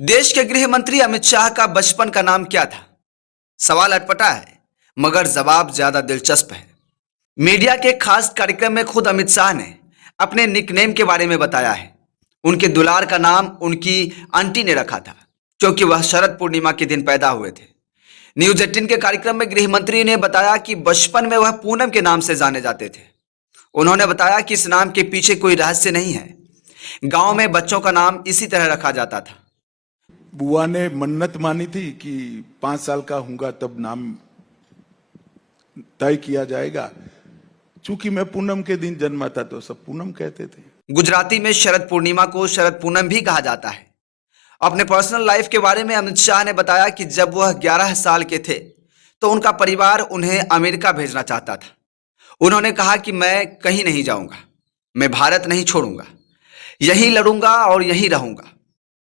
देश के गृह मंत्री अमित शाह का बचपन का नाम क्या था? सवाल अटपटा है, मगर जवाब ज्यादा दिलचस्प है। मीडिया के खास कार्यक्रम में खुद अमित शाह ने अपने निकनेम के बारे में बताया है। उनके दुलार का नाम उनकी आंटी ने रखा था, क्योंकि वह शरद पूर्णिमा के दिन पैदा हुए थे। न्यूज 18 के कार्यक्रम में गृह मंत्री ने बताया कि बचपन में वह पूनम के नाम से जाने जाते थे। उन्होंने बताया कि इस नाम के पीछे कोई रहस्य नहीं है। गांव में बच्चों का नाम इसी तरह रखा जाता था। बुआ ने मन्नत मानी थी कि 5 साल का होऊंगा तब नाम तय किया जाएगा। चूंकि मैं पूनम के दिन जन्मा था तो सब पूनम कहते थे। गुजराती में शरद पूर्णिमा को शरद पूनम भी कहा जाता है। अपने पर्सनल लाइफ के बारे में अमित शाह ने बताया कि जब वह 11 साल के थे तो उनका परिवार उन्हें अमेरिका भेजना चाहता था। उन्होंने कहा कि मैं कहीं नहीं जाऊंगा, मैं भारत नहीं छोड़ूंगा, यहीं लड़ूंगा और यहीं रहूंगा।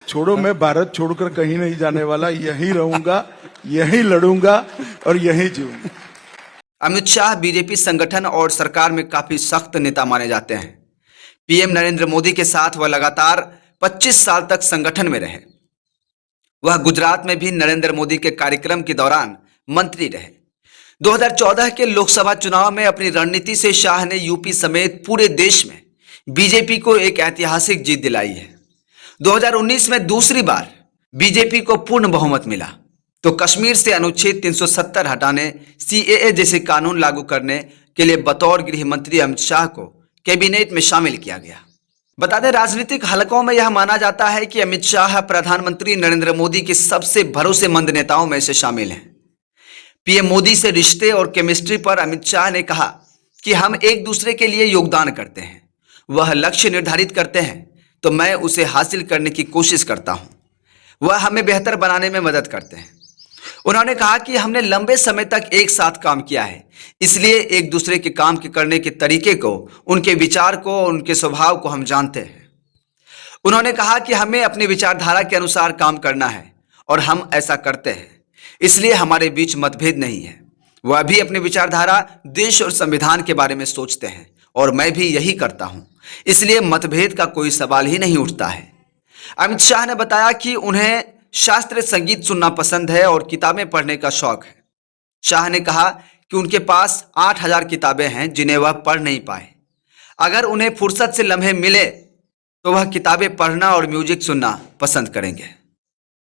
छोड़ो, मैं भारत छोड़कर कहीं नहीं जाने वाला, यहीं रहूंगा, यहीं लड़ूंगा और यहीं जीऊंगा। अमित शाह बीजेपी संगठन और सरकार में काफी सख्त नेता माने जाते हैं। पीएम नरेंद्र मोदी के साथ वह लगातार 25 साल तक संगठन में रहे। वह गुजरात में भी नरेंद्र मोदी के कार्यक्रम के दौरान मंत्री रहे। 2014 के लोकसभा चुनाव में अपनी रणनीति से शाह ने यूपी समेत पूरे देश में बीजेपी को एक ऐतिहासिक जीत दिलाई है। 2019 में दूसरी बार बीजेपी को पूर्ण बहुमत मिला तो कश्मीर से अनुच्छेद 370 हटाने, सीएए जैसे कानून लागू करने के लिए बतौर गृह मंत्री अमित शाह को कैबिनेट में शामिल किया गया। बता दें, राजनीतिक हलकों में यह माना जाता है कि अमित शाह प्रधानमंत्री नरेंद्र मोदी के सबसे भरोसेमंद नेताओं में से शामिल हैं। पीएम मोदी से रिश्ते और केमिस्ट्री पर अमित शाह ने कहा कि हम एक दूसरे के लिए योगदान करते हैं। वह लक्ष्य निर्धारित करते हैं तो मैं उसे हासिल करने की कोशिश करता हूं। वह हमें बेहतर बनाने में मदद करते हैं। उन्होंने कहा कि हमने लंबे समय तक एक साथ काम किया है, इसलिए एक दूसरे के काम के करने के तरीके को, उनके विचार को और उनके स्वभाव को हम जानते हैं। उन्होंने कहा कि हमें अपनी विचारधारा के अनुसार काम करना है और हम ऐसा करते हैं, इसलिए हमारे बीच मतभेद नहीं है। वह भी अपनी विचारधारा, देश और संविधान के बारे में सोचते हैं और मैं भी यही करता हूं, इसलिए मतभेद का कोई सवाल ही नहीं उठता है। अमित शाह ने बताया कि उन्हें शास्त्रीय संगीत सुनना पसंद है और किताबें पढ़ने का शौक है। शाह ने कहा कि उनके पास 8000 किताबें हैं जिन्हें वह पढ़ नहीं पाए। अगर उन्हें फुर्सत से लम्हे मिले तो वह किताबें पढ़ना और म्यूजिक सुनना पसंद करेंगे।